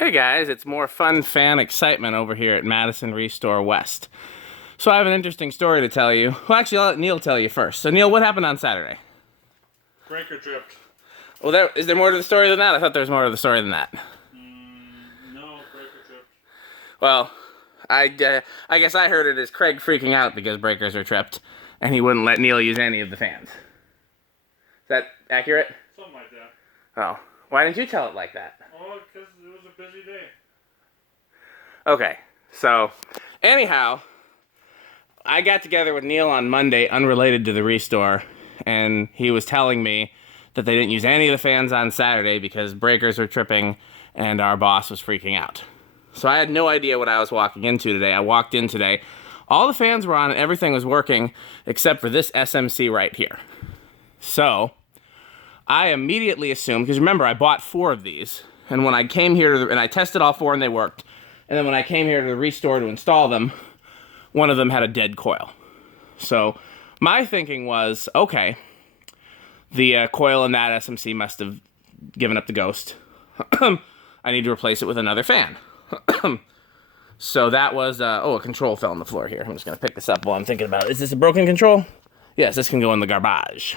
Hey guys, it's more fun fan excitement over here at Madison Restore West. So I have an interesting story to tell you. Well, actually, I'll let Neil tell you first. So Neil, what happened on Saturday? Breaker tripped. Well, is there more to the story than that? I thought there was more to the story than that. No, breaker tripped. Well, I guess I heard it as Craig freaking out because breakers are tripped, and he wouldn't let Neil use any of the fans. Is that accurate? Something like that. Oh, why didn't you tell it like that? Oh, because it was a busy day. Okay, so anyhow, I got together with Neil on Monday, unrelated to the restore, and he was telling me that they didn't use any of the fans on Saturday because breakers were tripping and our boss was freaking out. So I had no idea what I was walking into today. I walked in today. All the fans were on and everything was working except for this SMC right here. So I immediately assumed, because remember, I bought 4 of these, and when I came here, and I tested all 4 and they worked, and then when I came here to the restore to install them, one of them had a dead coil. So my thinking was, okay, the coil in that SMC must have given up the ghost. I need to replace it with another fan. So that was, a control fell on the floor here. I'm just going to pick this up while I'm thinking about it. Is this a broken control? Yes, this can go in the garbage.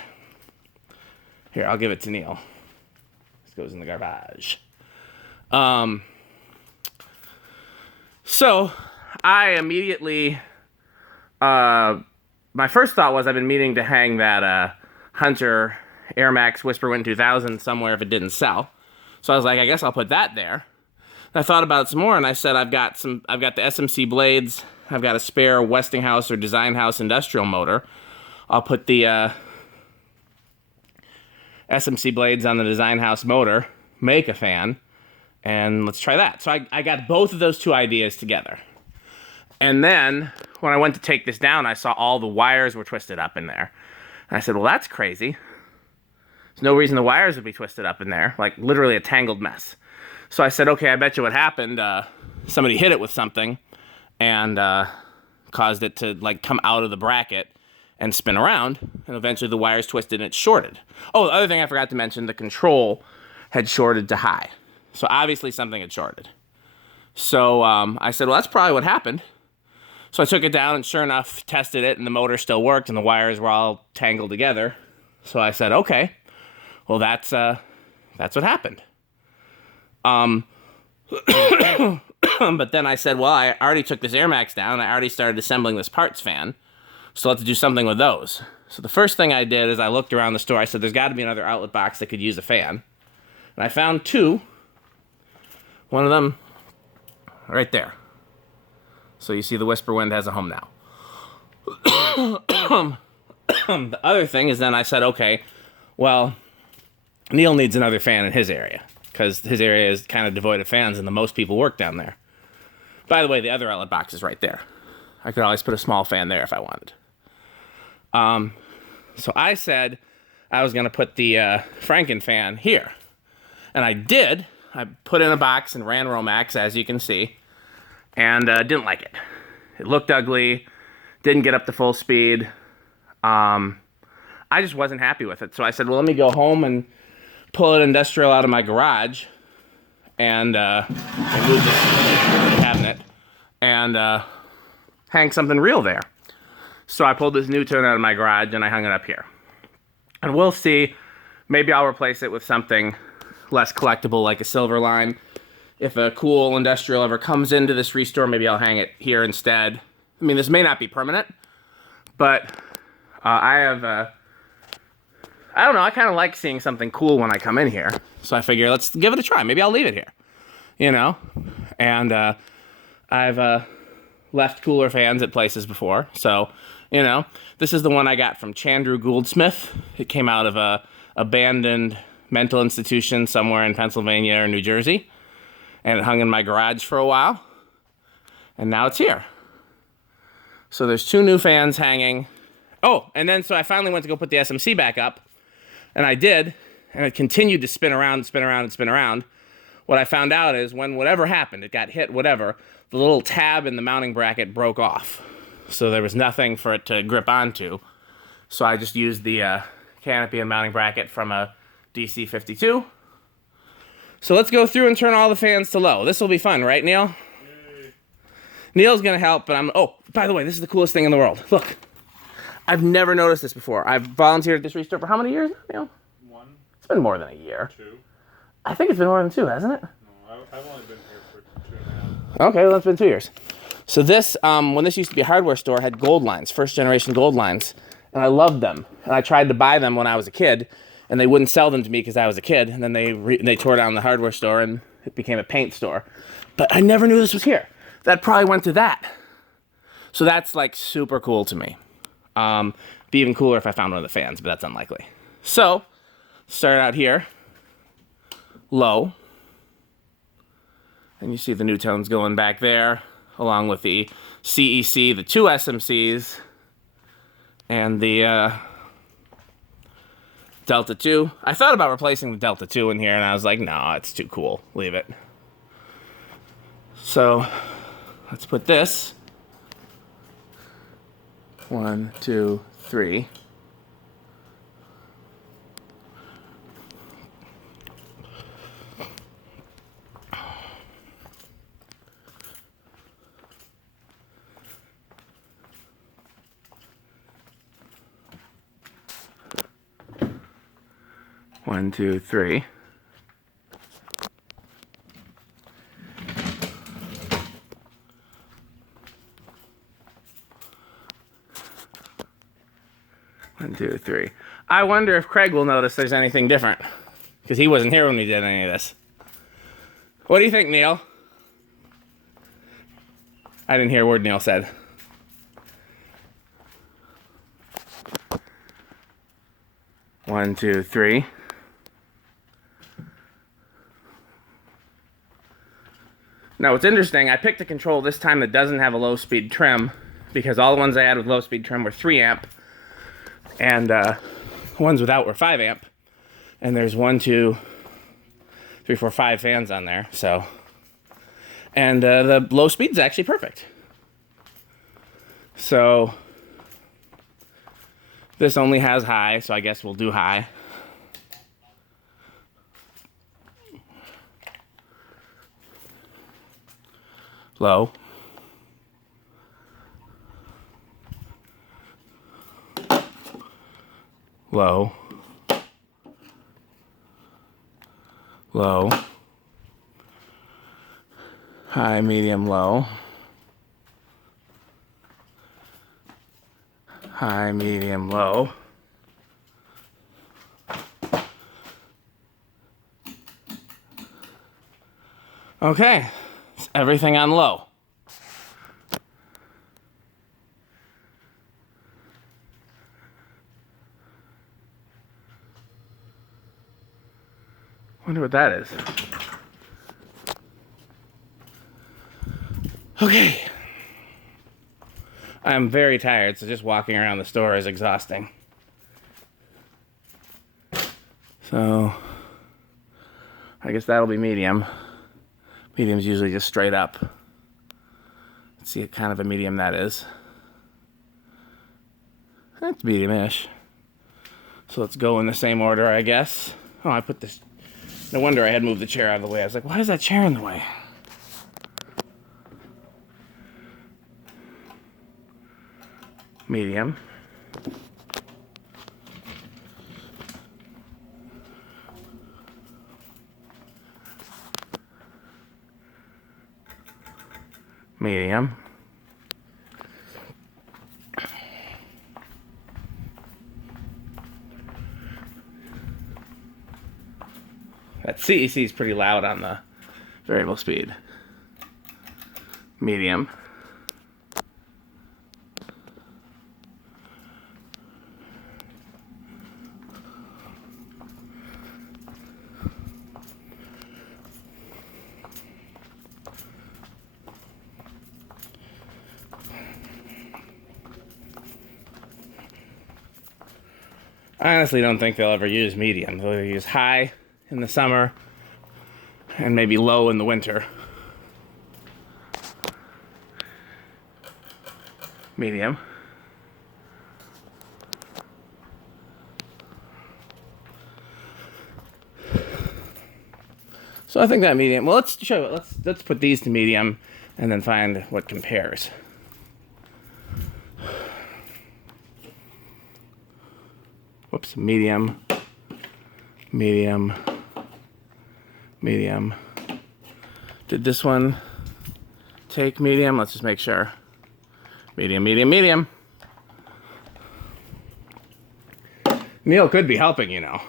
Here, I'll give it to Neil. This goes in the garbage. So I immediately, my first thought was I've been meaning to hang that Hunter Air Max Whisper Wind 2000 somewhere if it didn't sell. So I was like, I guess I'll put that there. And I thought about it some more, and I said I've got the SMC blades. I've got a spare Westinghouse or Design House industrial motor. I'll put the SMC blades on the Design House motor, make a fan, and let's try that. So I got both of those 2 ideas together. And then when I went to take this down, I saw all the wires were twisted up in there. And I said, well, that's crazy. There's no reason the wires would be twisted up in there, like literally a tangled mess. So I said, okay, I bet you what happened, somebody hit it with something and caused it to like come out of the bracket and spin around, and eventually the wires twisted and it shorted. Oh, the other thing I forgot to mention, the control had shorted to high. So obviously something had shorted. So I said, well, that's probably what happened. So I took it down and sure enough, tested it, and the motor still worked and the wires were all tangled together. So I said, okay, well, that's what happened. But then I said, well, I already took this Air Max down. I already started assembling this parts fan. So let's do something with those. So the first thing I did is I looked around the store. I said, there's got to be another outlet box that could use a fan. And I found 2. One of them right there. So you see the Whisper Wind has a home now. The other thing is then I said, okay, well, Neil needs another fan in his area because his area is kind of devoid of fans and the most people work down there. By the way, the other outlet box is right there. I could always put a small fan there if I wanted. So I said I was going to put the Franken fan here. And I did. I put in a box and ran Romax, as you can see, and didn't like it. It looked ugly, didn't get up to full speed. I just wasn't happy with it. So I said, well, let me go home and pull an industrial out of my garage and move this cabinet and hang something real there. So I pulled this Newton out of my garage and I hung it up here. And we'll see. Maybe I'll replace it with something less collectible like a silver line. If a cool industrial ever comes into this restore, maybe I'll hang it here instead. I mean, this may not be permanent, but I don't know, I kind of like seeing something cool when I come in here. So I figure, let's give it a try. Maybe I'll leave it here, you know? And I've left cooler fans at places before. So, you know, this is the one I got from Chandru Goldsmith. It came out of a abandoned mental institution somewhere in Pennsylvania or New Jersey. And it hung in my garage for a while. And now it's here. So there's 2 new fans hanging. Oh, and then so I finally went to go put the SMC back up. And I did. And it continued to spin around and spin around and spin around. What I found out is when whatever happened, it got hit, whatever, the little tab in the mounting bracket broke off. So there was nothing for it to grip onto. So I just used the canopy and mounting bracket from a DC-52. So let's go through and turn all the fans to low. This will be fun, right, Neil? Yay. Neil's gonna help, but oh, by the way, this is the coolest thing in the world. Look, I've never noticed this before. I've volunteered at this restore for how many years now, Neil? 1, It's been more than a year. 2. I think it's been more than 2, hasn't it? No, I've only been here for 2.5. Okay, well, it's been 2 years. So this, when this used to be a hardware store, had gold lines, first generation gold lines, and I loved them. And I tried to buy them when I was a kid, and they wouldn't sell them to me because I was a kid. And then they tore down the hardware store, and it became a paint store. But I never knew this was here. That probably went to that. So that's like super cool to me. Be even cooler if I found one of the fans, but that's unlikely. So, start out here, low. And you see the new tones going back there, along with the CEC, the 2 SMCs, and the Delta 2. I thought about replacing the Delta 2 in here, and I was like, no, it's too cool. Leave it. So, let's put this. 1, 2, 3. One, two, three. One, two, three. I wonder if Craig will notice there's anything different, because he wasn't here when we did any of this. What do you think, Neil? I didn't hear a word Neil said. One, two, three. Now, what's interesting, I picked a control this time that doesn't have a low-speed trim, because all the ones I had with low-speed trim were 3 amp, and ones without were 5 amp. And there's 1, 2, 3, 4, 5 fans on there, so. And the low speed's actually perfect. So, this only has high, so I guess we'll do high. Low. Low. Low. High, medium, low. High, medium, low. Okay, it's everything on low. Wonder what that is. Okay. I'm very tired, so just walking around the store is exhausting. So, I guess that'll be medium. Medium's usually just straight up. Let's see what kind of a medium that is. That's medium-ish. So let's go in the same order, I guess. Oh, I put this... No wonder I had moved the chair out of the way. I was like, why is that chair in the way? Medium. Medium. That CEC is pretty loud on the variable speed. Medium. I honestly don't think they'll ever use medium. They'll use high in the summer and maybe low in the winter. Medium. So I think that medium, well, let's show you, let's put these to medium and then find what compares. Whoops, medium, medium, medium. Did this one take medium? Let's just make sure. Medium, medium, medium. Neil could be helping, you know.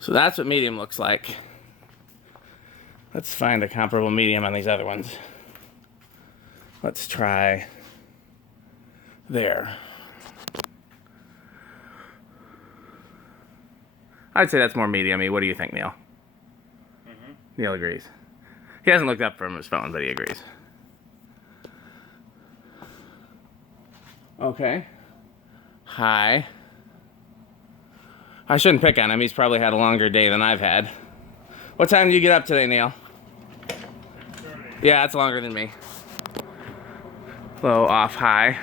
So that's what medium looks like. Let's find a comparable medium on these other ones. Let's try there. I'd say that's more medium-y. What do you think, Neil? Mm-hmm. Neil agrees. He hasn't looked up from his phone, but he agrees. Okay. High. I shouldn't pick on him. He's probably had a longer day than I've had. What time did you get up today, Neil? 30. Yeah, that's longer than me. Low, off, high.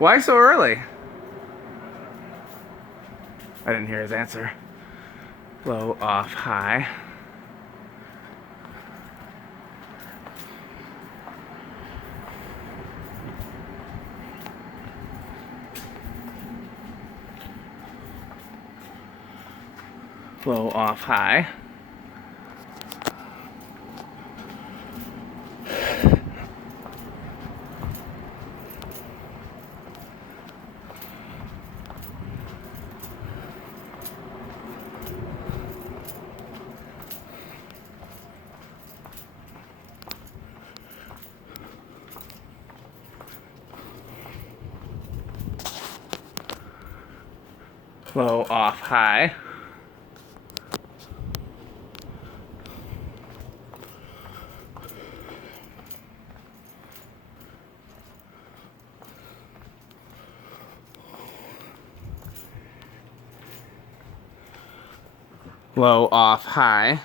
Why so early? I didn't hear his answer. Low, off, high. Low, off, high. Low, off, high. Low, off, high.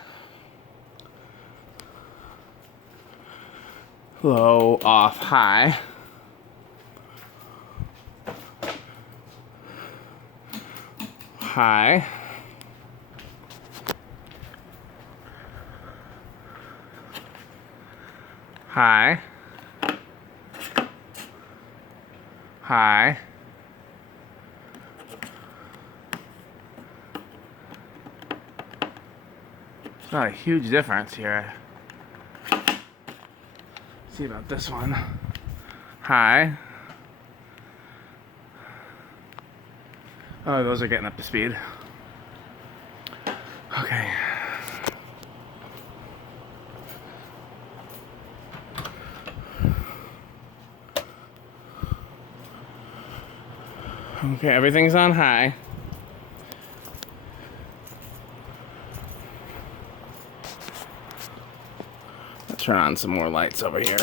Low, off, high. High. High. High. It's not a huge difference here. Let's see about this one. High. Oh, those are getting up to speed. Okay. Okay, everything's on high. Let's turn on some more lights over here.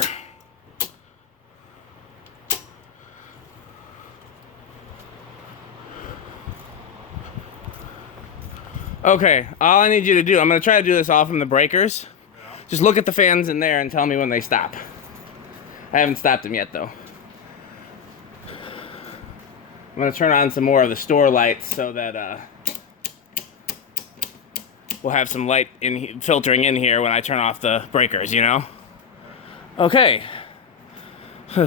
Okay, all I need you to do, I'm going to try to do this all from the breakers. Yeah. Just look at the fans in there and tell me when they stop. I haven't stopped them yet, though. I'm going to turn on some more of the store lights so that we'll have some light filtering in here when I turn off the breakers, you know? Okay.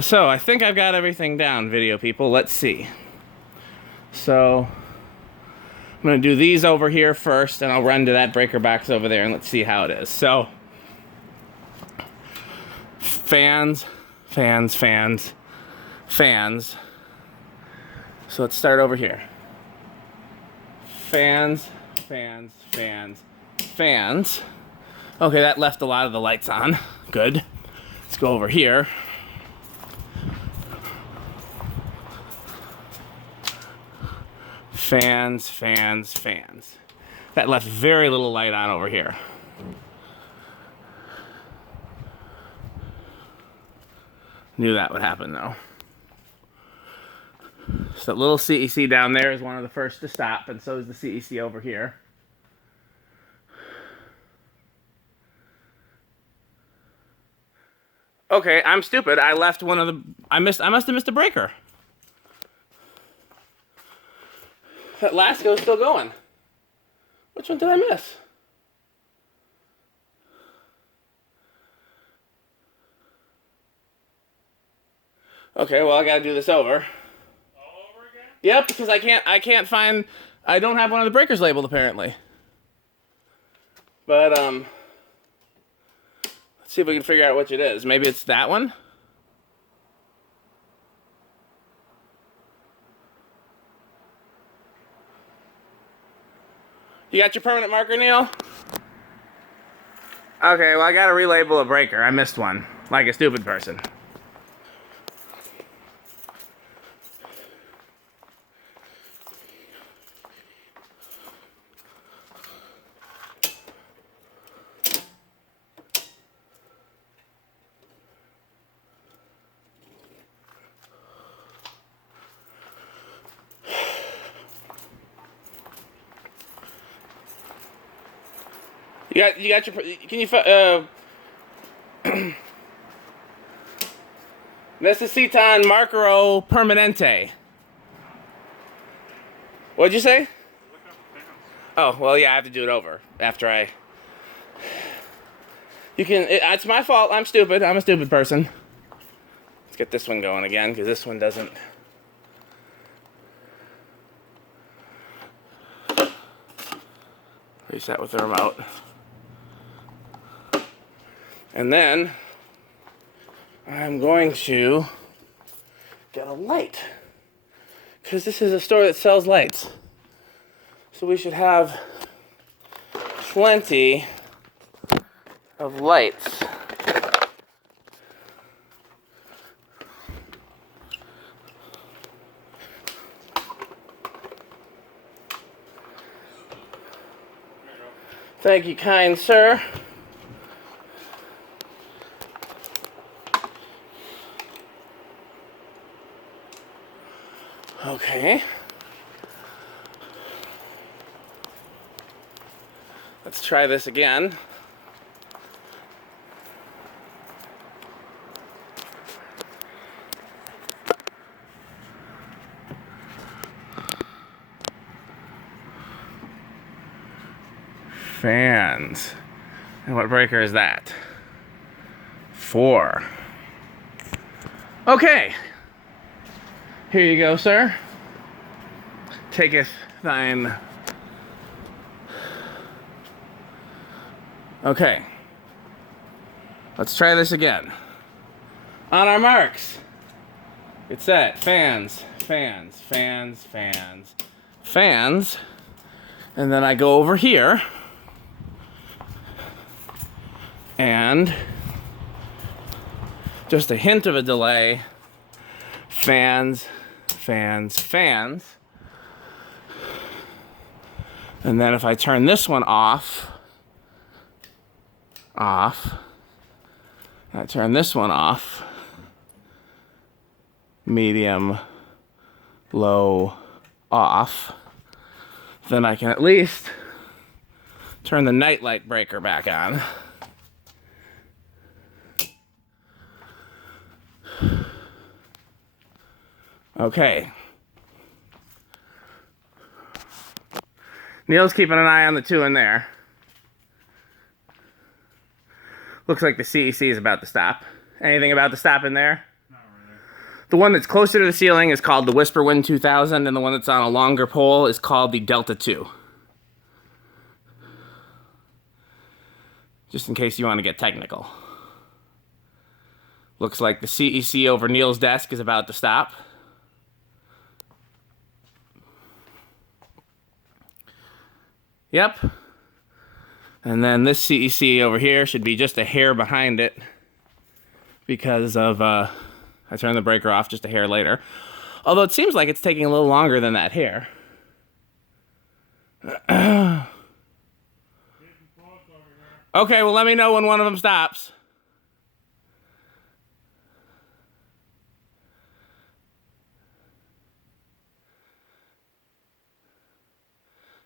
So, I think I've got everything down, video people. Let's see. So, I'm going to do these over here first, and I'll run to that breaker box over there, and let's see how it is. So, fans, fans, fans, fans. So let's start over here. Fans, fans, fans, fans. Okay, that left a lot of the lights on. Good. Let's go over here. Fans, fans, fans. That left very little light on over here. Knew that would happen though. So that little CEC down there is one of the first to stop, and so is the CEC over here. Okay, I'm stupid. I left one of the... I must have missed a breaker. That Lasco's still going. Which one did I miss? Okay, well I gotta do this over. All over again? Yep, because I can't find... I don't have one of the breakers labeled apparently. But let's see if we can figure out which it is. Maybe it's that one? You got your permanent marker, Neil? Okay, well I gotta relabel a breaker. I missed one. Like a stupid person. You got your... Can you... Necesitan Marcaro Permanente. What'd you say? Look up fans. Oh, well, yeah, I have to do it over after I... You can... It's my fault. I'm stupid. I'm a stupid person. Let's get this one going again, because this one doesn't... Reset with the remote. And then I'm going to get a light, because this is a store that sells lights. So we should have plenty of lights. Thank you, kind sir. Okay. Let's try this again. Fans. And what breaker is that? 4. Okay. Here you go, sir. Taketh thine. Okay. Let's try this again. On our marks. Get set. Fans, fans, fans, fans, fans. And then I go over here. And just a hint of a delay. Fans, fans, fans. And then if I turn this one off, I turn this one off, medium, low, off, then I can at least turn the nightlight breaker back on. Okay. Neil's keeping an eye on the 2 in there. Looks like the CEC is about to stop. Anything about to stop in there? Not really. The one that's closer to the ceiling is called the Whisper Wind 2000, and the one that's on a longer pole is called the Delta 2. Just in case you want to get technical. Looks like the CEC over Neil's desk is about to stop. Yep. And then this CEC over here should be just a hair behind it because of, I turned the breaker off just a hair later. Although it seems like it's taking a little longer than that hair. Okay, well let me know when one of them stops.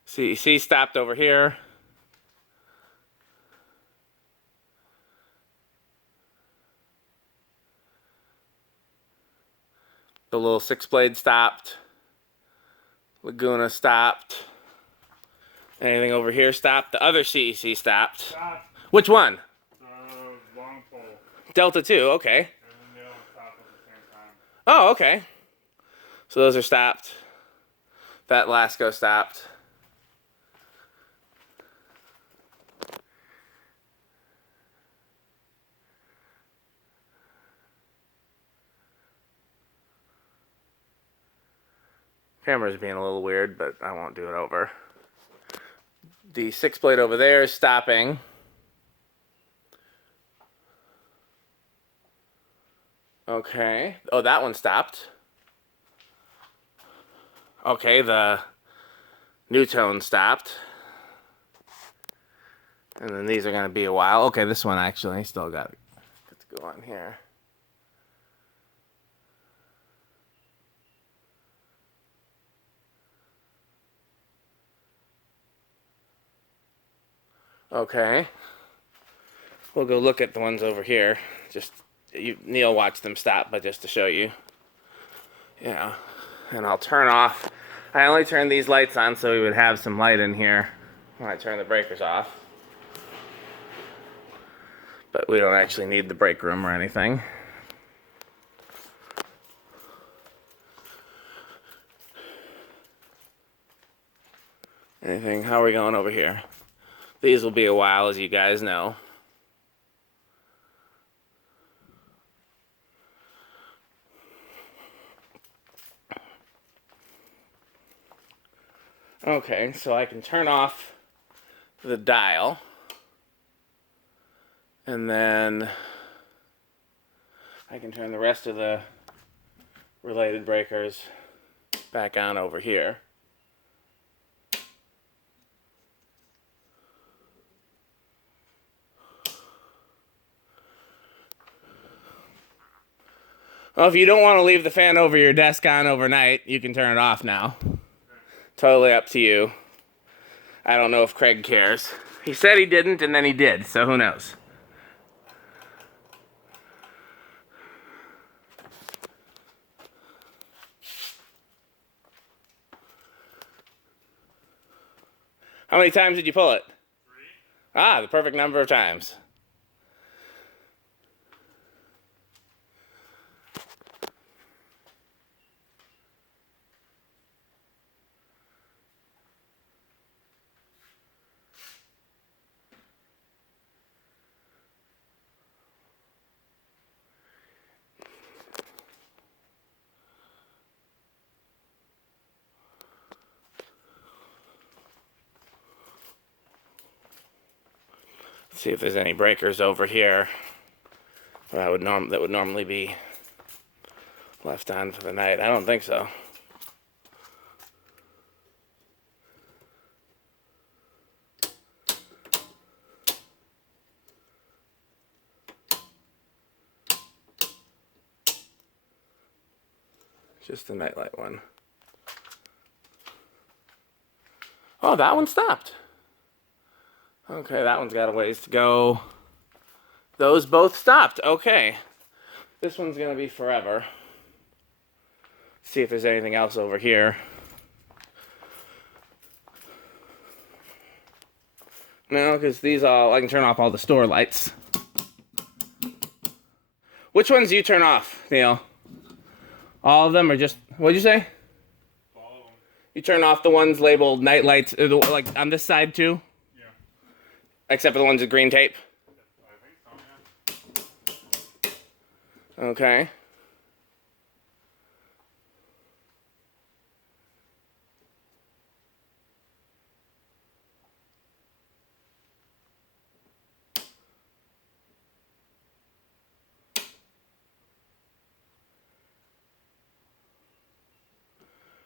CEC stopped over here. The little 6-blade stopped. Laguna stopped. Anything over here stopped. The other CEC stopped. Stop. Which one? The long pole. Delta 2, okay. And then they all stop at the same time. Oh, okay. So those are stopped. That Lasco stopped. Camera's being a little weird, but I won't do it over. The 6-blade over there is stopping. Okay. Oh, that one stopped. Okay, the new tone stopped. And then these are going to be a while. Okay, this one actually still got to go on here. Okay. We'll go look at the ones over here. Just Neil watched them stop, but just to show you. Yeah. And I'll turn off. I only turned these lights on so we would have some light in here when I turn the breakers off. But we don't actually need the break room or anything. Anything? How are we going over here? These will be a while, as you guys know. Okay, so I can turn off the dial. And then I can turn the rest of the related breakers back on over here. Well, if you don't want to leave the fan over your desk on overnight, you can turn it off now. Totally up to you. I don't know if Craig cares. He said he didn't, and then he did, so who knows? How many times did you pull it? 3. Ah, the perfect number of times. See if there's any breakers over here that would normally be left on for the night. I don't think so. Just the nightlight one. Oh, that one stopped. Okay, that one's got a ways to go. Those both stopped. Okay. This one's gonna be forever. See if there's anything else over here. No, because these all, I can turn off all the store lights. Which ones do you turn off, Neil? All of them, or just, what'd you say? All of them. You turn off the ones labeled night lights, like on this side too? Yeah. Except for the ones with green tape? I think so, yeah. Okay.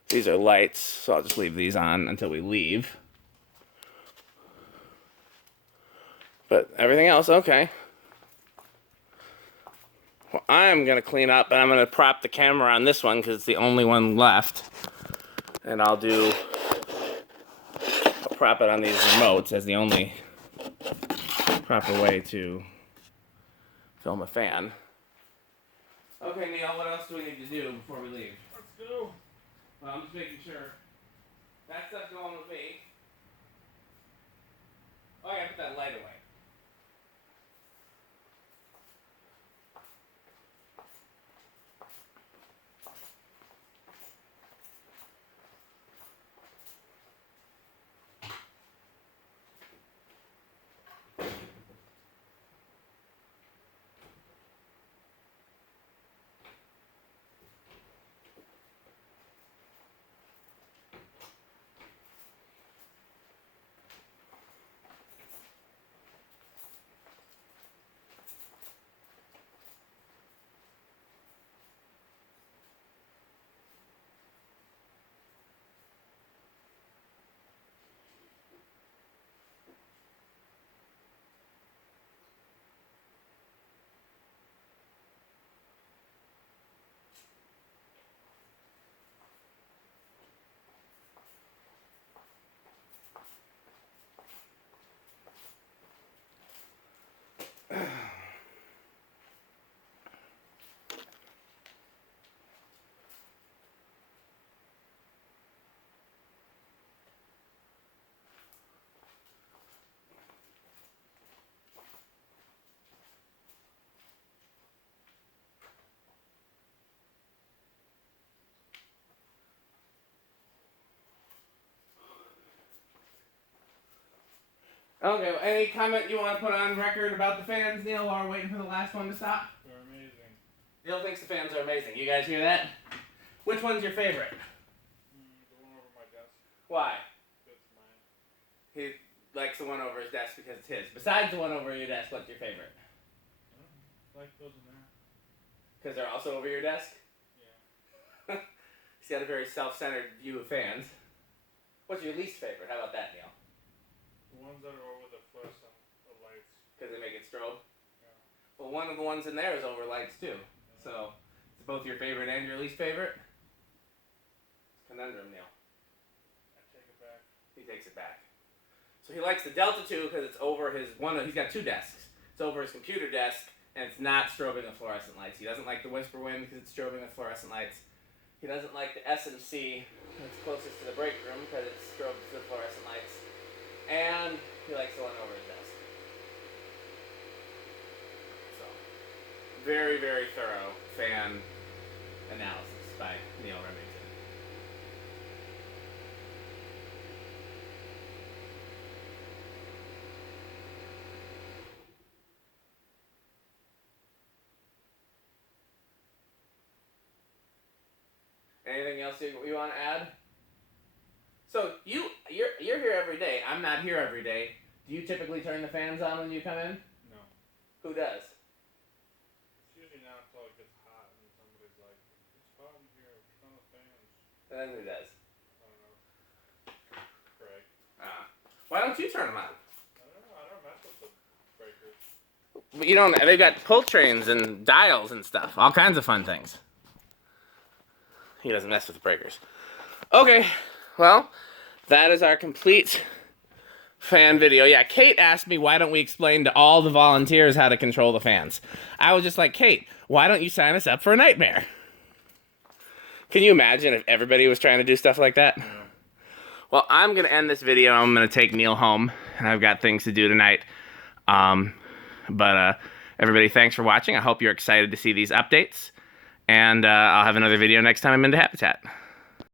These are lights, so I'll just leave these on until we leave. But everything else, okay. Well, I'm going to clean up, and I'm going to prop the camera on this one because it's the only one left. And I'll do prop it on these remotes as the only proper way to film a fan. Okay, Neil, what else do we need to do before we leave? Let's go. Well, I'm just making sure. That stuff's going with me. Oh, I gotta put that light away. Okay, well, any comment you want to put on record about the fans, Neil, while we're waiting for the last one to stop? They're amazing. Neil thinks the fans are amazing. You guys hear that? Which one's your favorite? The one over my desk. Why? That's mine. He likes the one over his desk because it's his. Besides the one over your desk, what's your favorite? I like those in there. Because they're also over your desk? Yeah. He's got a very self-centered view of fans. What's your least favorite? How about that, Neil? The ones that are over the fluorescent lights. Because they make it strobe? Yeah. Well, one of the ones in there is over lights, too. Yeah. So, it's both your favorite and your least favorite? It's a conundrum, Neil. I take it back. He takes it back. So he likes the Delta 2 because it's over his he's got two desks. It's over his computer desk, and it's not strobing the fluorescent lights. He doesn't like the Whisper Wind because it's strobing the fluorescent lights. He doesn't like the S&C that's closest to the break room because it strobes the fluorescent lights. And he likes the one over his desk. So, very, very thorough fan analysis by Neil Remington. Anything else you want to add? So you're here every day. I'm not here every day. Do you typically turn the fans on when you come in? No. Who does? It's usually not until it gets hot and somebody's like, it's hot in here, turn on the fans. And then who does? I don't know. Greg. Why don't you turn them on? I don't know. I don't mess with the breakers. But you don't. They've got pull trains and dials and stuff. All kinds of fun things. He doesn't mess with the breakers. Okay, well, that is our complete fan video. Yeah, Kate asked me why don't we explain to all the volunteers how to control the fans. I was just like, Kate, why don't you sign us up for a nightmare? Can you imagine if everybody was trying to do stuff like that? Yeah. Well, I'm going to end this video. I'm going to take Neil home, and I've got things to do tonight. But everybody, thanks for watching. I hope you're excited to see these updates. And I'll have another video next time I'm into Habitat.